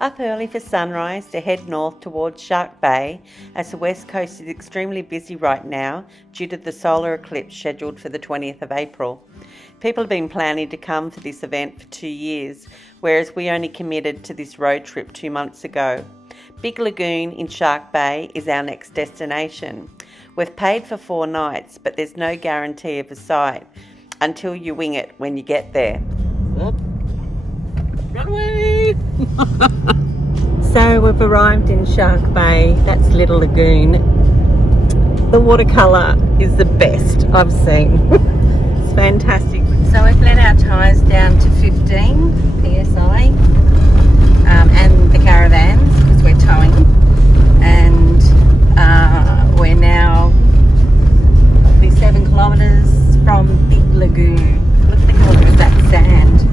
Up early for sunrise to head north towards Shark Bay, as the west coast is extremely busy right now due to the solar eclipse scheduled for the 20th of April. People have been planning to come for this event for 2 years, whereas we only committed to this road trip 2 months ago. Big Lagoon in Shark Bay is our next destination. We've paid for 4 nights, but there's no guarantee of a site until you wing it when you get there. Run away! So we've arrived in Shark Bay. That's Little Lagoon. The watercolour is the best I've seen. It's fantastic. So we've let our tyres down to 15 PSI and the caravans because we're towing, and we're now 7 kilometres from Big Lagoon. Look at the colour of that sand.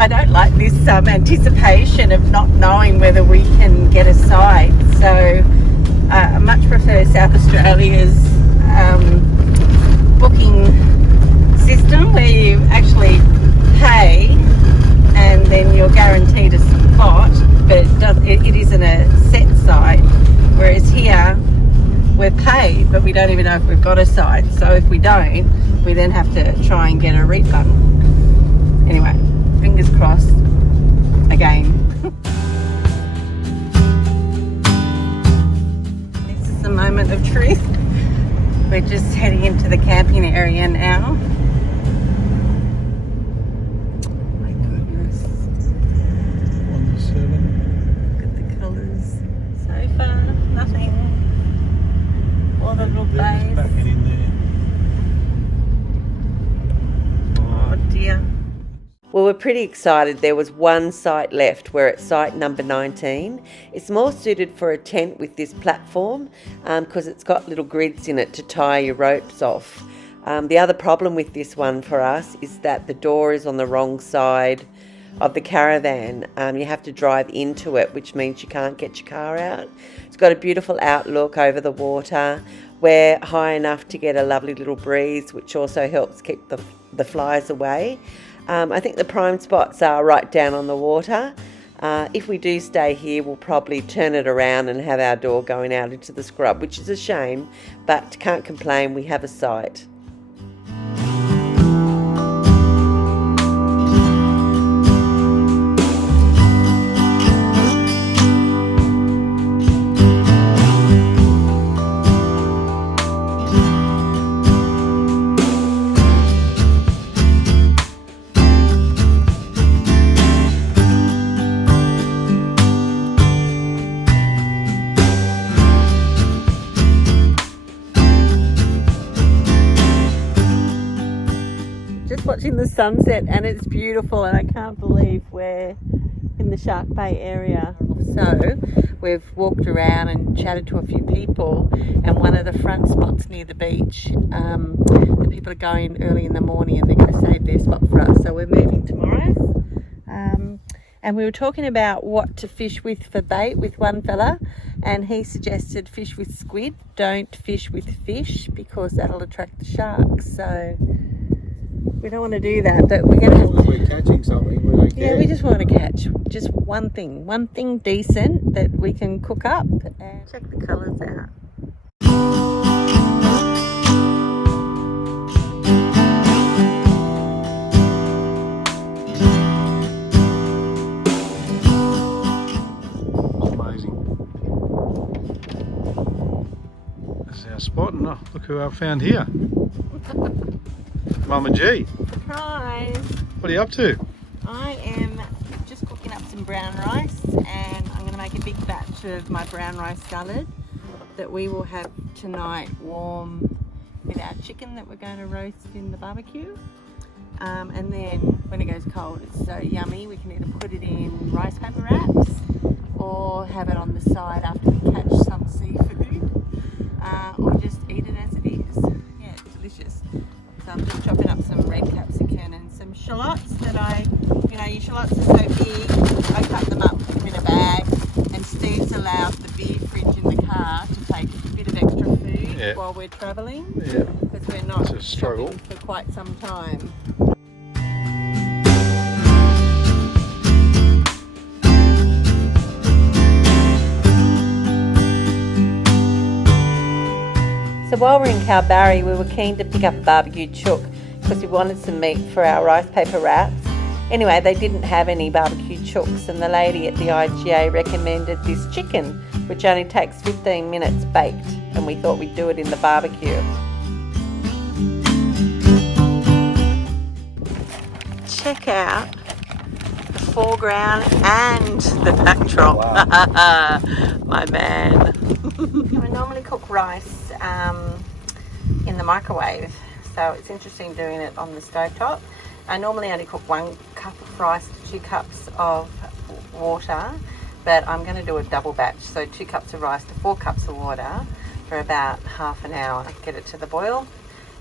I don't like this anticipation of not knowing whether we can get a site, so I much prefer South Australia's booking system where you actually pay and then you're guaranteed a spot, but it isn't a set site, whereas here we're paid but we don't even know if we've got a site, so if we don't, we then have to try and get a refund. Anyway, fingers crossed again. This is the moment of truth. We're just heading into the camping area now. My goodness. 1-7. Look at the colours. So far, nothing. All the little bays. Backing in there. Oh dear. Well, we're pretty excited. There was one site left. We're at site number 19. It's more suited for a tent with this platform because it's got little grids in it to tie your ropes off. The other problem with this one for us is that the door is on the wrong side of the caravan. You have to drive into it, which means you can't get your car out. It's got a beautiful outlook over the water. We're high enough to get a lovely little breeze, which also helps keep the flies away. I think the prime spots are right down on the water. If we do stay here, we'll probably turn it around and have our door going out into the scrub, which is a shame, but can't complain, we have a site. Watching the sunset, and it's beautiful, and I can't believe we're in the Shark Bay area. So we've walked around and chatted to a few people, and one of the front spots near the beach, the people are going early in the morning and they're going to save their spot for us, so we're moving tomorrow. And we were talking about what to fish with for bait with one fella, and he suggested fish with squid, don't fish with fish because that'll attract the sharks. So we don't want to do that, but we're going to. As long as we're catching something, we don't care. Yeah, we just want to catch just one thing decent that we can cook up, and check the colours out. Amazing. This is our spot, and look who I've found here. Mumma G. Surprise! What are you up to? I am just cooking up some brown rice, and I'm going to make a big batch of my brown rice salad that we will have tonight warm with our chicken that we're going to roast in the barbecue. And then when it goes cold, it's so yummy, we can either put it in rice paper wraps or have it on the side after we catch some seafood, or just eat it as it is. Yeah, it's delicious. So I'm just chopping up some red capsicum and some shallots that your shallots are so big, I cut them up, put them in a bag, and Steve's allowed the beer fridge in the car to take a bit of extra food while we're travelling, because we're not shopping for quite some time. while we're in Kalbarri, we were keen to pick up a barbecued chook because we wanted some meat for our rice paper wraps. Anyway, they didn't have any barbecued chooks, and the lady at the IGA recommended this chicken, which only takes 15 minutes baked, and we thought we'd do it in the barbecue. Check out the foreground and the backdrop. Wow. My man. I normally cook rice in the microwave, so it's interesting doing it on the stovetop. I normally only cook 1 cup of rice to 2 cups of water, but I'm going to do a double batch, so 2 cups of rice to 4 cups of water for about half an hour. Get it to the boil,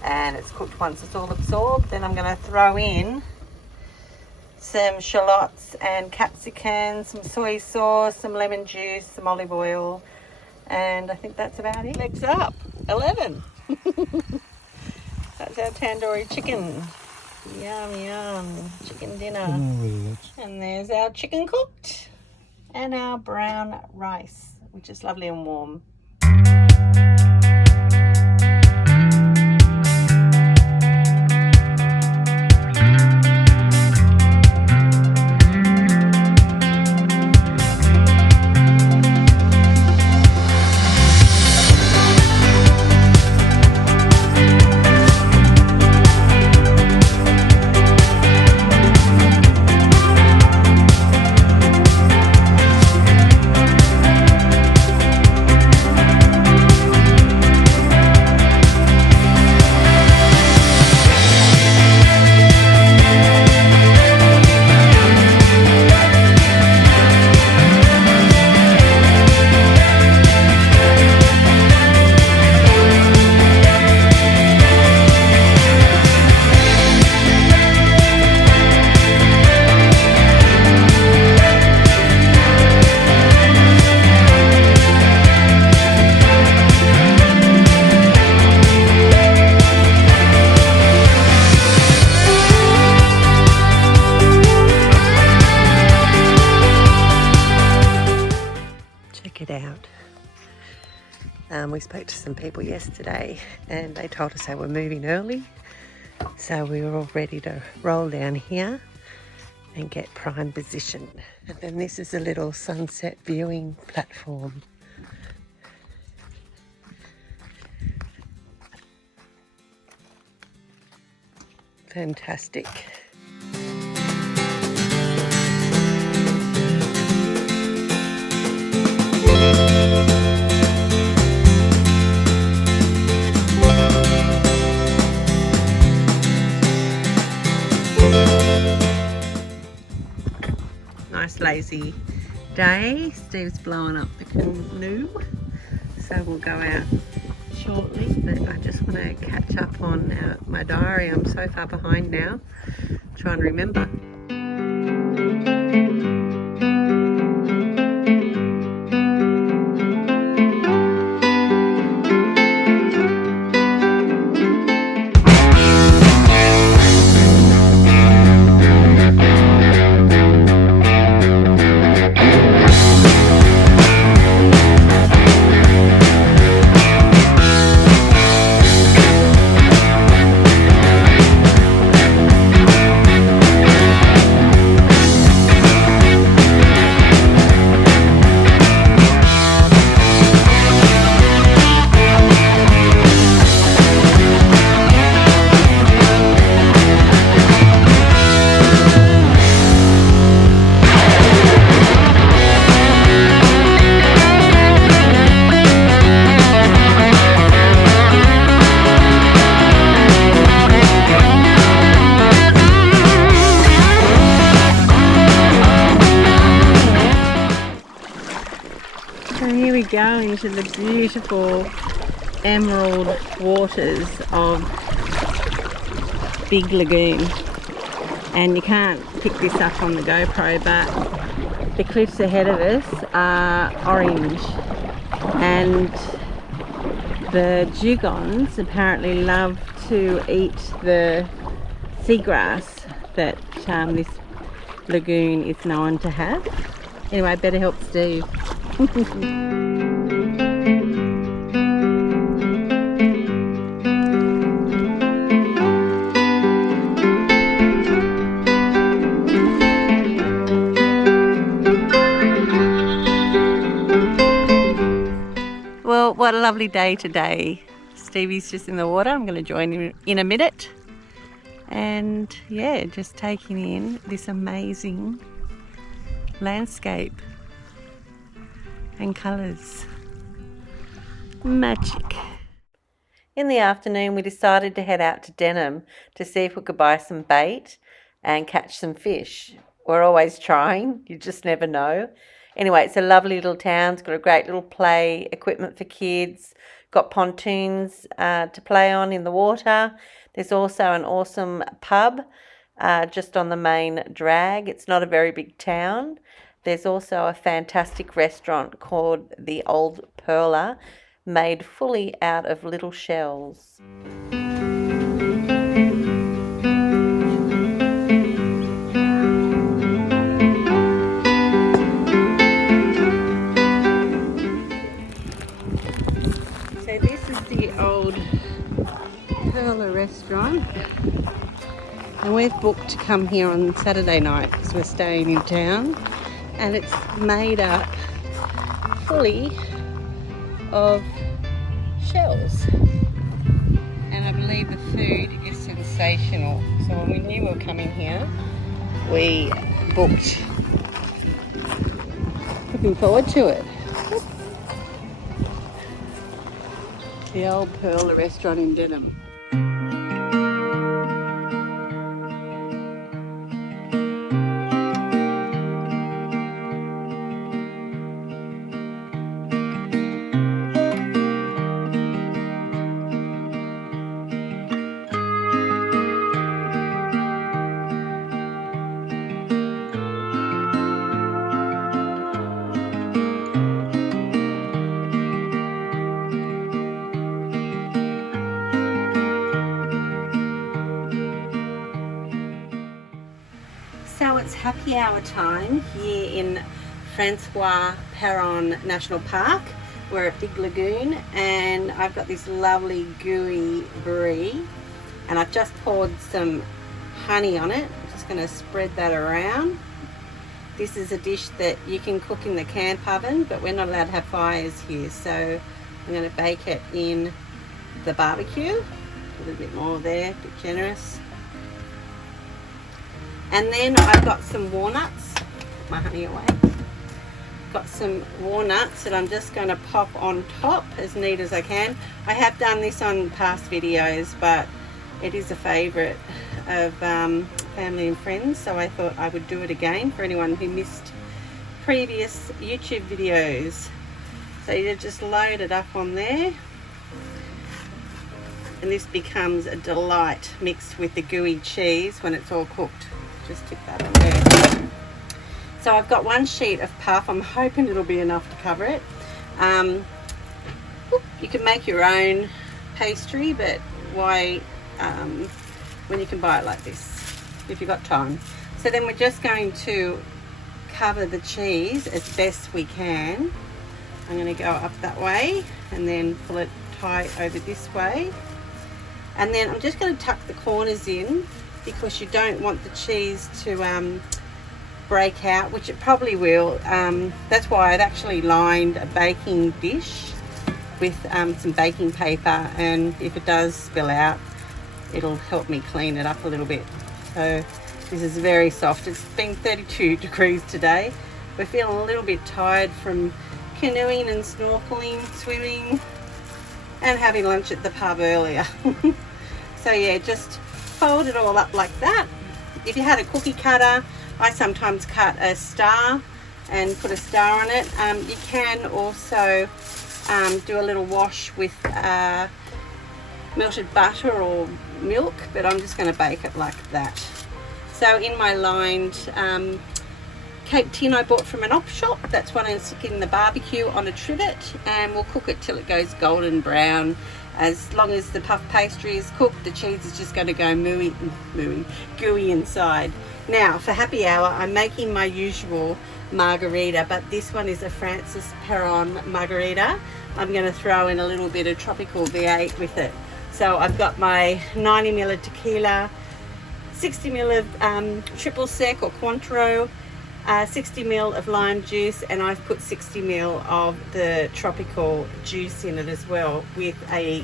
and it's cooked once it's all absorbed. Then I'm going to throw in some shallots and capsicum, some soy sauce, some lemon juice, some olive oil, and I think that's about it. Legs up, 11. That's our tandoori chicken. Yum, yum, chicken dinner. And there's our chicken cooked and our brown rice, which is lovely and warm. We spoke to some people yesterday and they told us they were moving early, so we were all ready to roll down here and get prime position. And then this is a little sunset viewing platform. Fantastic. Nice lazy day. Steve's blowing up the canoe, so we'll go out shortly, but I just want to catch up on my diary. I'm so far behind now, trying to remember. Go into the beautiful emerald waters of Big Lagoon, and you can't pick this up on the GoPro, but the cliffs ahead of us are orange, and the dugongs apparently love to eat the seagrass that this lagoon is known to have. Anyway, better help Steve. what a lovely day today. Stevie's just in the water. I'm going to join him in a minute. And yeah, just taking in this amazing landscape and colours. Magic. In the afternoon, we decided to head out to Denham to see if we could buy some bait and catch some fish. We're always trying, you just never know. Anyway, it's a lovely little town. It's got a great little play equipment for kids. Got pontoons to play on in the water. There's also an awesome pub just on the main drag. It's not a very big town. There's also a fantastic restaurant called the Old Pearler, made fully out of little shells. So this is the Old Pearler restaurant, and we've booked to come here on Saturday night because we're staying in town, and it's made up fully of shells, and I believe the food is sensational. So when we knew we were coming here, we booked. Looking forward to it. The Old Pearler restaurant in Denham. So it's happy hour time here in Francois Perron National Park. We're at Big Lagoon, and I've got this lovely gooey brie, and I've just poured some honey on it. I'm just going to spread that around. This is a dish that you can cook in the camp oven, but we're not allowed to have fires here, so I'm going to bake it in the barbecue. A little bit more there, a bit generous. And then I've got some walnuts. Put my honey away. Got some walnuts that I'm just going to pop on top as neat as I can. I have done this on past videos, but it is a favourite of family and friends, so I thought I would do it again for anyone who missed previous YouTube videos. So you just load it up on there, and this becomes a delight mixed with the gooey cheese when it's all cooked. Just tip that on there. So I've got one sheet of puff. I'm hoping it'll be enough to cover it. You can make your own pastry, but why when you can buy it like this if you've got time. So then we're just going to cover the cheese as best we can. I'm going to go up that way and then pull it tight over this way, and then I'm just going to tuck the corners in, because you don't want the cheese to break out, which it probably will. That's why I've actually lined a baking dish with some baking paper, and if it does spill out, it'll help me clean it up a little bit. So this is very soft. It's been 32 degrees today. We're feeling a little bit tired from canoeing and snorkeling, swimming, and having lunch at the pub earlier. So yeah, just fold it all up like that. If you had a cookie cutter, I sometimes cut a star and put a star on it. You can also do a little wash with melted butter or milk, but I'm just going to bake it like that. So in my lined cake tin I bought from an op shop, that's what I'm sticking in the barbecue on a trivet, and we'll cook it till it goes golden brown. As long as the puff pastry is cooked, the cheese is just going to go gooey inside. Now for happy hour, I'm making my usual margarita, but this one is a Francis Perron margarita. I'm going to throw in a little bit of tropical V8 with it. So I've got my 90 ml of tequila, 60 ml of triple sec or Cointreau, 60 ml of lime juice, and I've put 60 ml of the tropical juice in it as well, with a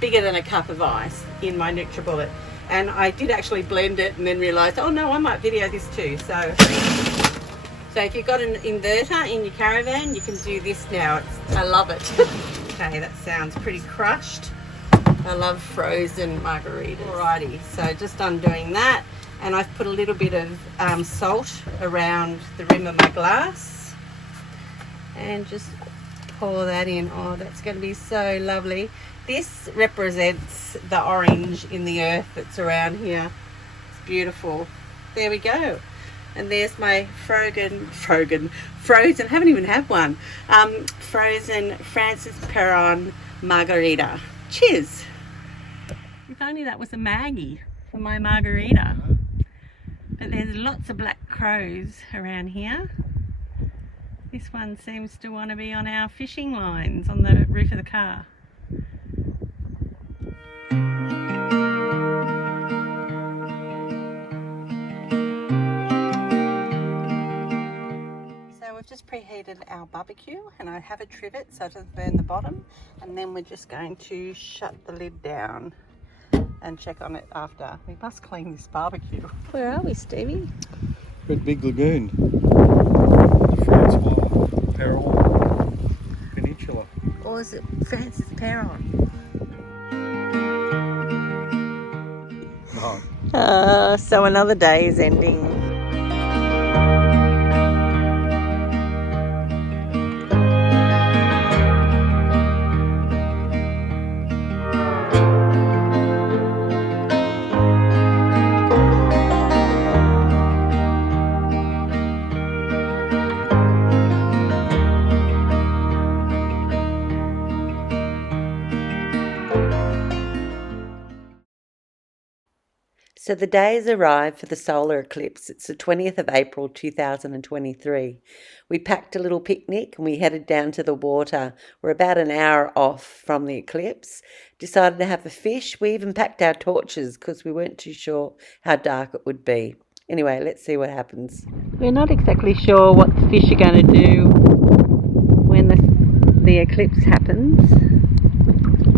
bigger than a cup of ice in my NutriBullet. And I did actually blend it and then realised, oh no, I might video this too. So if you've got an inverter in your caravan, you can do this now. I love it. Okay, that sounds pretty crushed. I love frozen margaritas. Alrighty, so just undoing that. And I've put a little bit of salt around the rim of my glass. And just pour that in. Oh, that's going to be so lovely. This represents the orange in the earth that's around here. It's beautiful. There we go. And there's my frozen, I haven't even had one. Frozen Francis Perron margarita. Cheers. If only that was a Maggie for my margarita. But there's lots of black crows around here. This one seems to want to be on our fishing lines on the roof of the car. So we've just preheated our barbecue, and I have a trivet so it doesn't burn the bottom, and then we're just going to shut the lid down and check on it after. We must clean this barbecue. Where are we, Stevie? We're at Big Lagoon, the Francois Perron Peninsula. Or is it Francis Perron? No. So another day is ending. So the day has arrived for the solar eclipse. It's the 20th of April 2023. We packed a little picnic and we headed down to the water. We're about an hour off from the eclipse. Decided to have a fish. We even packed our torches because we weren't too sure how dark it would be. Anyway, let's see what happens. We're not exactly sure what the fish are going to do when the eclipse happens.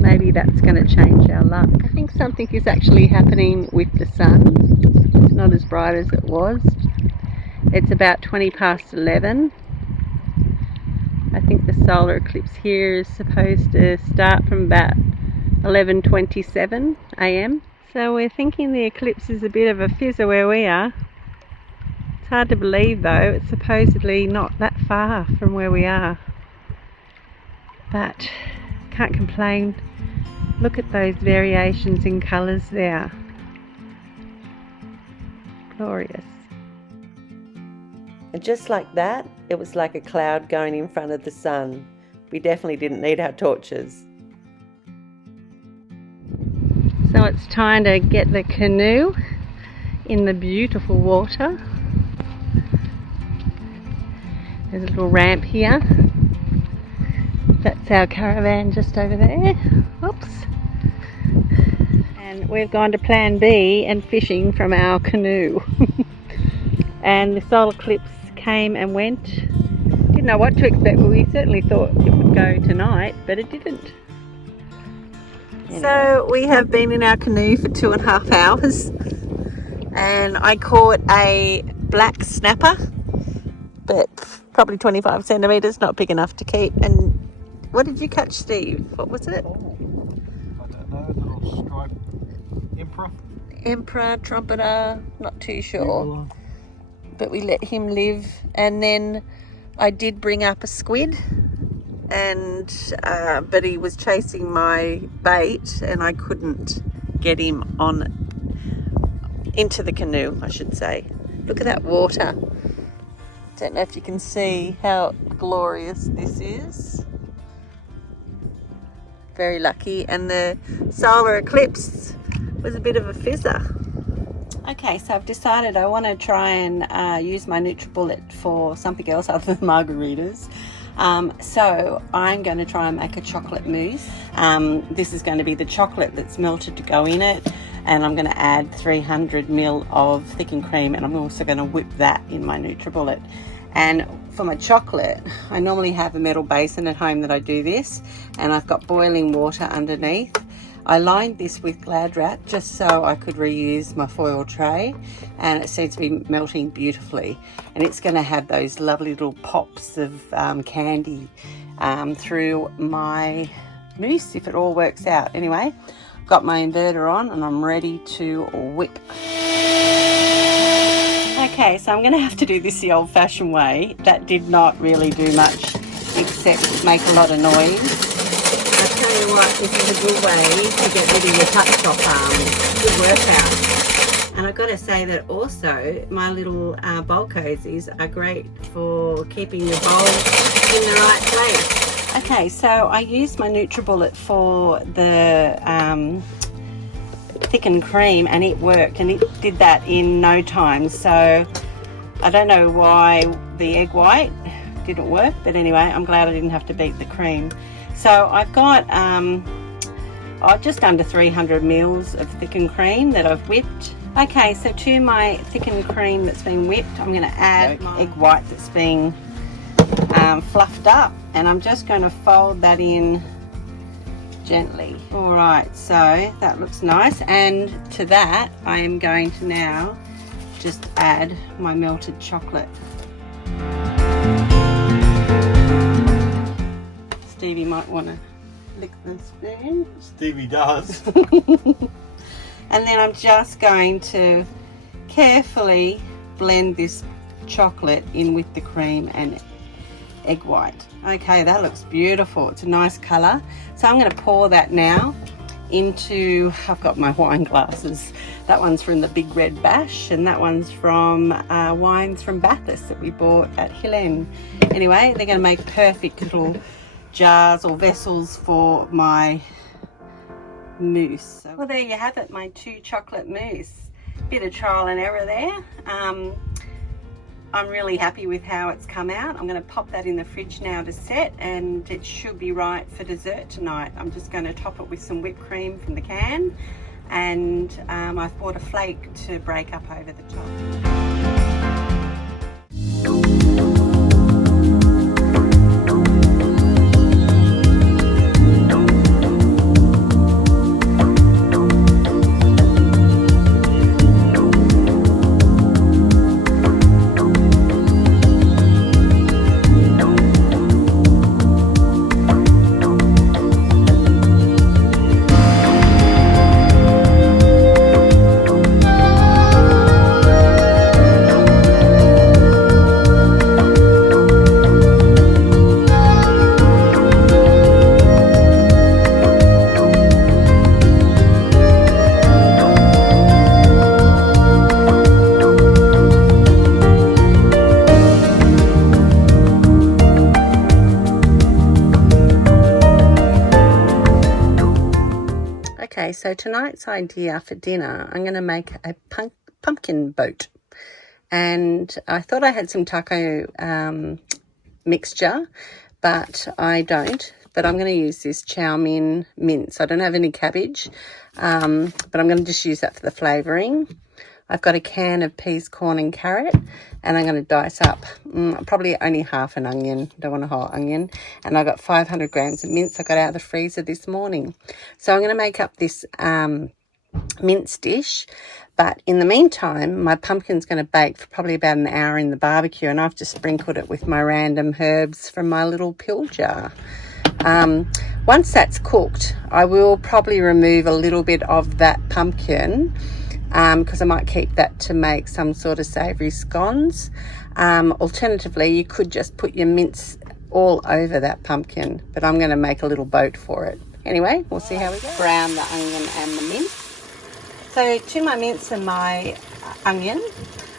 Maybe that's going to change our luck. I think something is actually happening with the sun. It's not as bright as it was. It's about 20 past 11. I think the solar eclipse here is supposed to start from about 11:27 a.m. So we're thinking the eclipse is a bit of a fizzer where we are. It's hard to believe though, it's supposedly not that far from where we are. But can't complain. Look at those variations in colours there. Glorious. And just like that, it was like a cloud going in front of the sun. We definitely didn't need our torches. So it's time to get the canoe in the beautiful water. There's a little ramp here. That's our caravan just over there. Oops. And we've gone to plan B and fishing from our canoe. And the solar eclipse came and went. Didn't know what to expect, but we certainly thought it would go tonight, but it didn't. Anyway. So we have been in our canoe for 2.5 hours, and I caught a black snapper, but probably 25 centimetres, not big enough to keep. And what did you catch, Steve? What was it? Oh, I don't know, the little striped Emperor, trumpeter, not too sure. But we let him live. And then I did bring up a squid, and but he was chasing my bait and I couldn't get him into the canoe, I should say. Look at that water. Don't know if you can see how glorious this is. Very lucky. And the solar eclipse was a bit of a fizzer. Okay, so I've decided I want to try and use my NutriBullet for something else other than margaritas. So I'm going to try and make a chocolate mousse. This is going to be the chocolate that's melted to go in it. and I'm going to add 300 ml of thickened cream, and I'm also going to whip that in my NutriBullet. And for my chocolate, I normally have a metal basin at home that I do this, and I've got boiling water underneath. I lined this with Glad wrap just so I could reuse my foil tray, and it seems to be melting beautifully, and it's going to have those lovely little pops of candy through my mousse if it all works out. Anyway, got my inverter on and I'm ready to whip. Okay, so I'm going to have to do this the old-fashioned way. That did not really do much except make a lot of noise. I tell you what, this is a good way to get rid of your touch top good workout. And I've got to say that also my little bowl cozies are great for keeping your bowl in the right place. Okay, so I used my NutriBullet for the thickened cream, and it worked, and it did that in no time. So I don't know why the egg white didn't work, but anyway, I'm glad I didn't have to beat the cream. So I've got just under 300 ml of thickened cream that I've whipped. Okay, so to my thickened cream that's been whipped, I'm going to add my egg white that's been fluffed up, and I'm just going to fold that in gently. All right, so that looks nice, and to that I am going to now just add my melted chocolate. Stevie might want to lick the spoon. Stevie does. And then I'm just going to carefully blend this chocolate in with the cream and egg white. Okay, that looks beautiful. It's a nice colour. So I'm going to pour that now into, I've got my wine glasses. That one's from the Big Red Bash, and that one's from wines from Bathurst that we bought at Hill End. Anyway, they're going to make perfect little jars or vessels for my mousse. Well, there you have it, my 2 chocolate mousse. Bit of trial and error there. I'm really happy with how it's come out. I'm going to pop that in the fridge now to set, and it should be right for dessert tonight. I'm just going to top it with some whipped cream from the can, and I've bought a flake to break up over the top. Okay, so tonight's idea for dinner, I'm going to make a pumpkin boat. And I thought I had some taco mixture, but I don't. But I'm going to use this chow mein mince. I don't have any cabbage, but I'm going to just use that for the flavouring. I've got a can of peas, corn and carrot, and I'm going to dice up probably only half an onion. Don't want a whole onion. And I got 500 grams of mince I got out of the freezer this morning. So I'm going to make up this mince dish. But in the meantime, my pumpkin's going to bake for probably about an hour in the barbecue, and I've just sprinkled it with my random herbs from my little pill jar. Once that's cooked, I will probably remove a little bit of that pumpkin, because I might keep that to make some sort of savoury scones. Alternatively, you could just put your mince all over that pumpkin, but I'm going to make a little boat for it. Anyway, we'll see how we go. Brown the onion and the mince. So to my mince and my onion,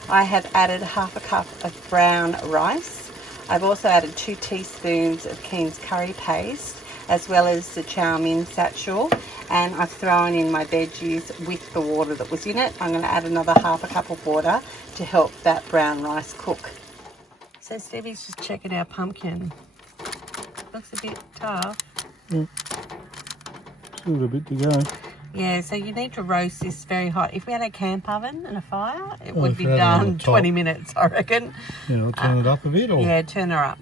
I have added half a cup of brown rice. I've also added 2 teaspoons of Keen's curry paste, as well as the chow mein satchel, and I've thrown in my veggies with the water that was in it. I'm going to add another half a cup of water to help that brown rice cook. So Stevie's just checking our pumpkin. Looks a bit tough. Yeah. Still a bit to go. Yeah, so you need to roast this very hot. If we had a camp oven and a fire, it Well, would if be you had it on done the top. 20 minutes, I reckon. Yeah, I'll turn it up a bit, or Yeah, turn her up.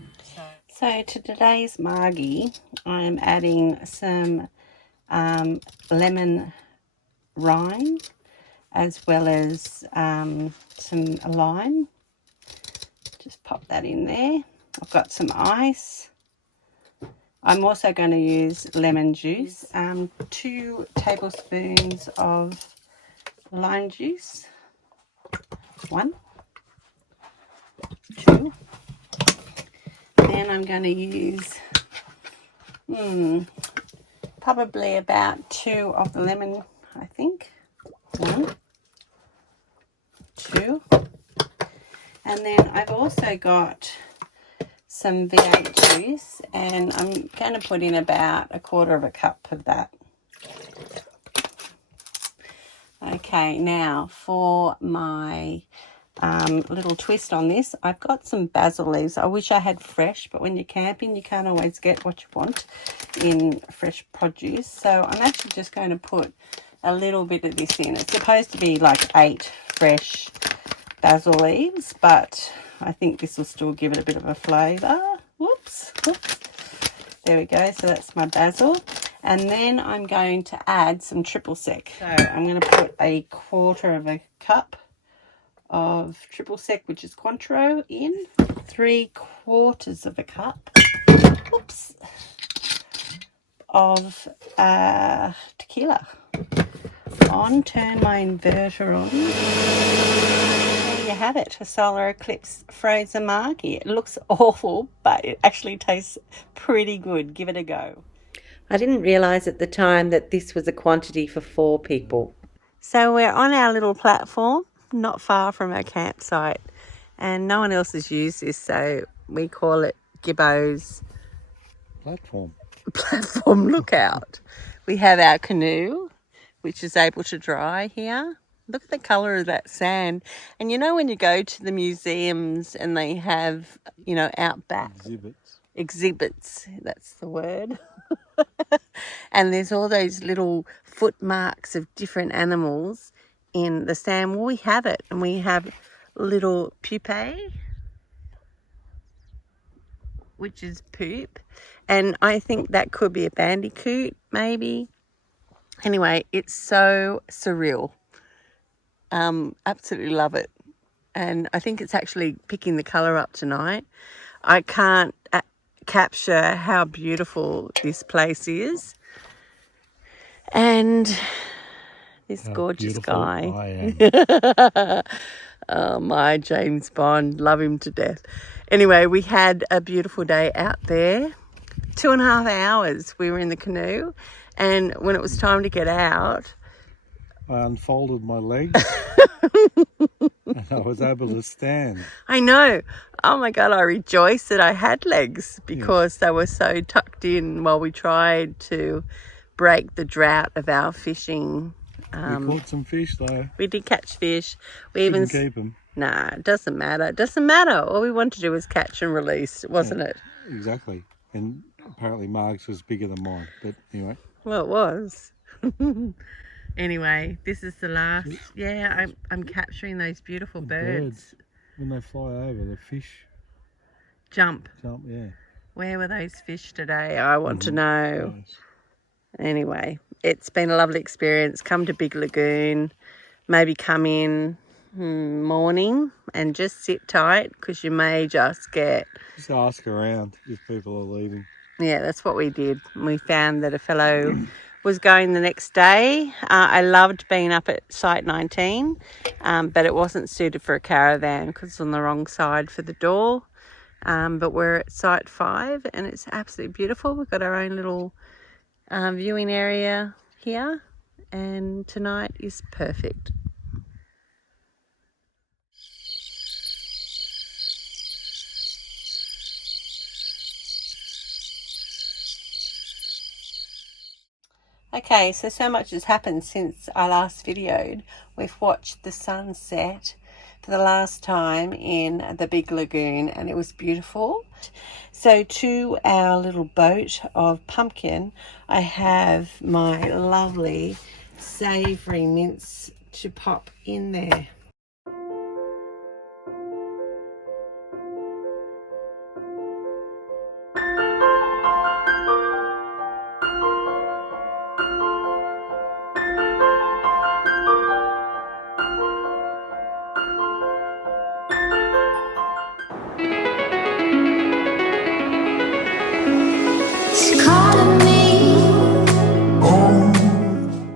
So to today's margie, I am adding some lemon rind as well as some lime. Just pop that in there. I've got some ice. I'm also going to use lemon juice, 2 tablespoons of lime juice, 1, 2. Then I'm going to use probably about 2 of the lemon, I think. 1, 2. And then I've also got some V8 juice, and I'm going to put in about 1/4 cup of that. Okay, now for my little twist on this, I've got some basil leaves. I wish I had fresh, but when you're camping, you can't always get what you want in fresh produce. So I'm actually just going to put a little bit of this in. It's supposed to be like 8 fresh basil leaves, but I think this will still give it a bit of a flavour. Whoops. There we go. So that's my basil. And then I'm going to add some triple sec. So I'm going to put 1/4 cup of triple sec, which is Cointreau, in. 3/4 cup of tequila. Turn my inverter on. There you have it, a solar eclipse frozen margie. It looks awful, but it actually tastes pretty good. Give it a go. I didn't realise at the time that this was a quantity for 4 people. So we're on our little platform, not far from our campsite, and no one else has used this, so we call it Gibbo's platform lookout. We have our canoe, which is able to dry here. Look at the colour of that sand. And you know when you go to the museums and they have, you know, out back exhibits, that's the word. And there's all those little footmarks of different animals in the sand. Well, we have it, and we have little pupae, which is poop, and I think that could be a bandicoot, maybe. Anyway, it's so surreal. Absolutely love it, and I think it's actually picking the colour up tonight. I can't capture how beautiful this place is, and this gorgeous guy. Oh, my James Bond, love him to death. Anyway, we had a beautiful day out there. 2.5 hours we were in the canoe, and when it was time to get out, I unfolded my legs and I was able to stand. I know. Oh my God, I rejoiced that I had legs because they were so tucked in while we tried to break the drought of our fishing. We caught some fish though. We did catch fish. We Didn't even keep them. Nah, it doesn't matter. It doesn't matter. All we wanted to do was catch and release, wasn't it? Exactly. And apparently Marg's was bigger than mine. But anyway. Well, it was. Anyway, this is the last. Yeah, I'm capturing those beautiful birds. When they fly over, the fish jump. Yeah. Where were those fish today? I want to know. Yes. Anyway, it's been a lovely experience. Come to Big Lagoon. Maybe come in morning and just sit tight because you may just get... Just ask around if people are leaving. Yeah, that's what we did. We found that a fellow was going the next day. I loved being up at Site 19, but it wasn't suited for a caravan because it's on the wrong side for the door. But we're at Site 5 and it's absolutely beautiful. We've got our own little viewing area here, and tonight is perfect. Okay, so much has happened since I last videoed. We've watched the sunset for the last time in the Big Lagoon and it was beautiful. So to our little boat of pumpkin, I have my lovely savoury mince to pop in there.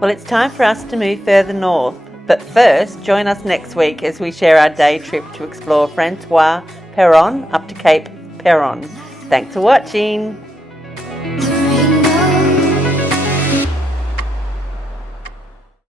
Well, it's time for us to move further north, but first join us next week as we share our day trip to explore Francois Peron up to Cape Peron. Thanks for watching.